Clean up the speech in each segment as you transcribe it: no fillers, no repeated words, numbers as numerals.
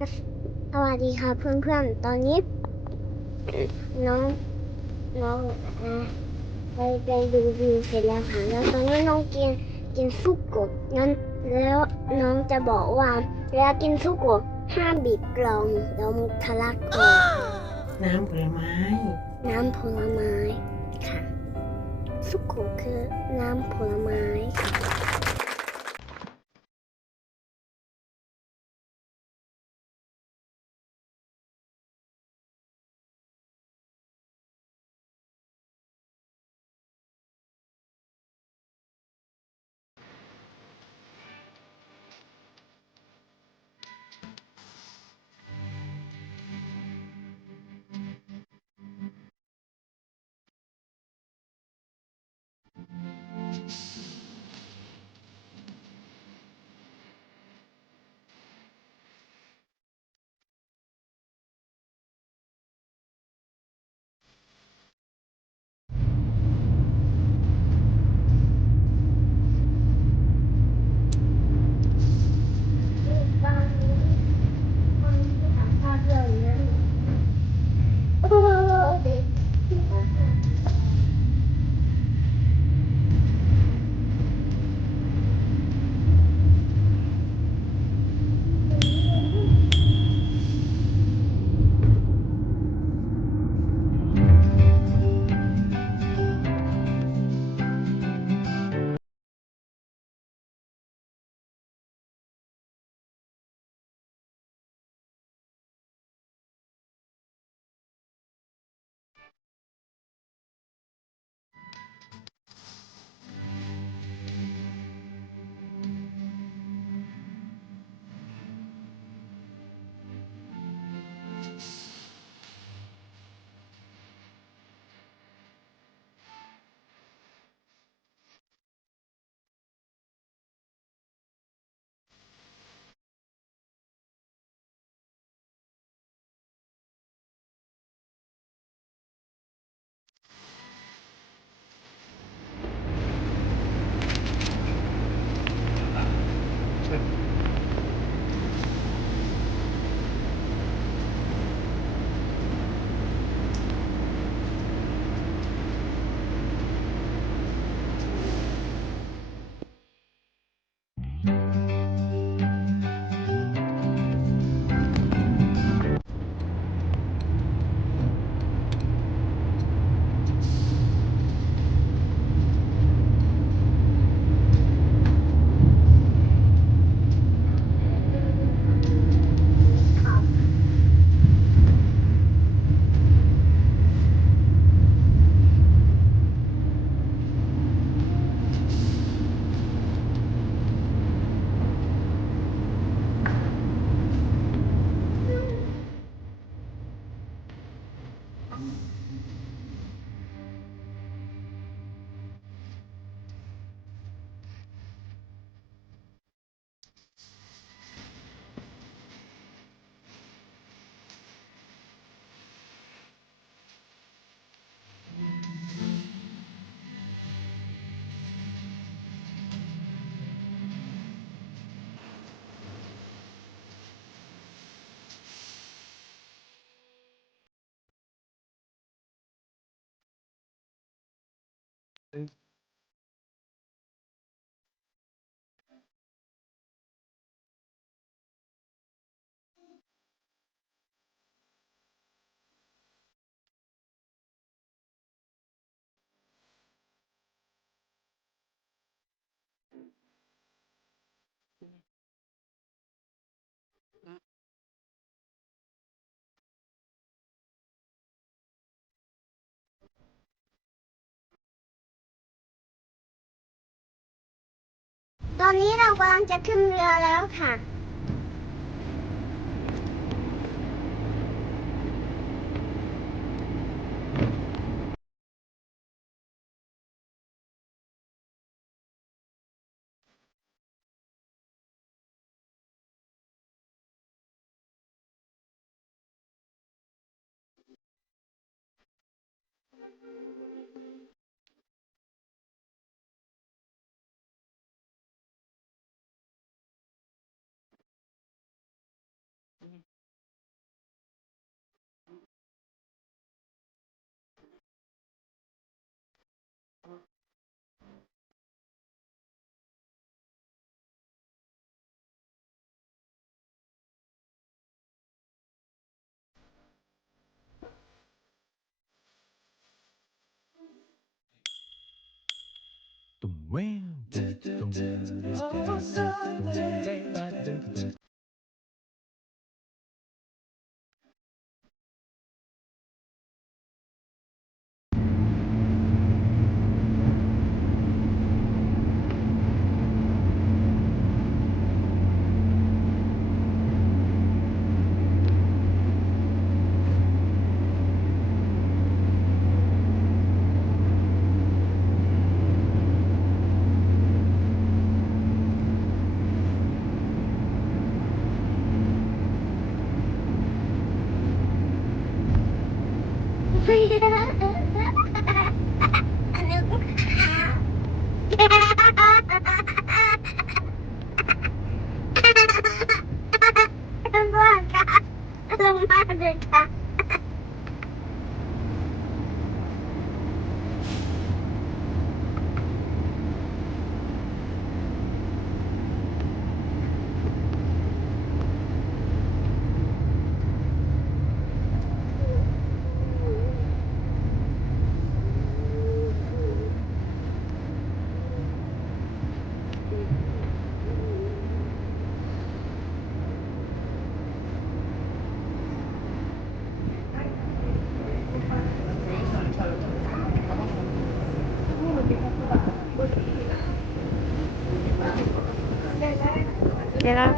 สวัสดีค่ะเพื่อนๆ ตอนนี้น้องน้องไปดูวิวเสร็จแล้วค่ะแล้วตอนนี้น้องกินซุปกบงั้นแล้วน้องจะบอกว่าเวลากินซุปกบห้ามบีบกลองเดี๋ยวมันทะลักออกน้ำผลไม้น้ำผลไม้ค่ะซุปกบคือน้ำผลไม้ค่ะบางคนที่ถ่ายภาพเลยนะโอ้เด็ก ตอนนี้เรากำลังจะขึ้นเรือแล้วค่ะ เดี๋ยวเรา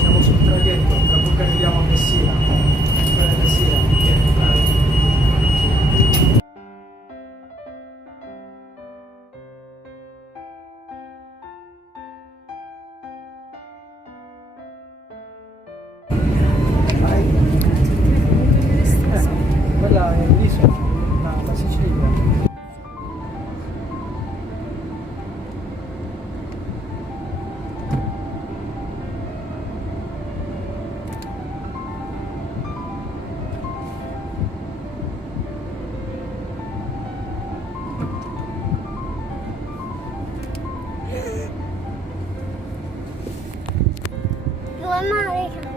Siamo sul traghetto, tra poco arriviamo a Messina. Messina. Quella è l'isola, la Sicilia. Mamma,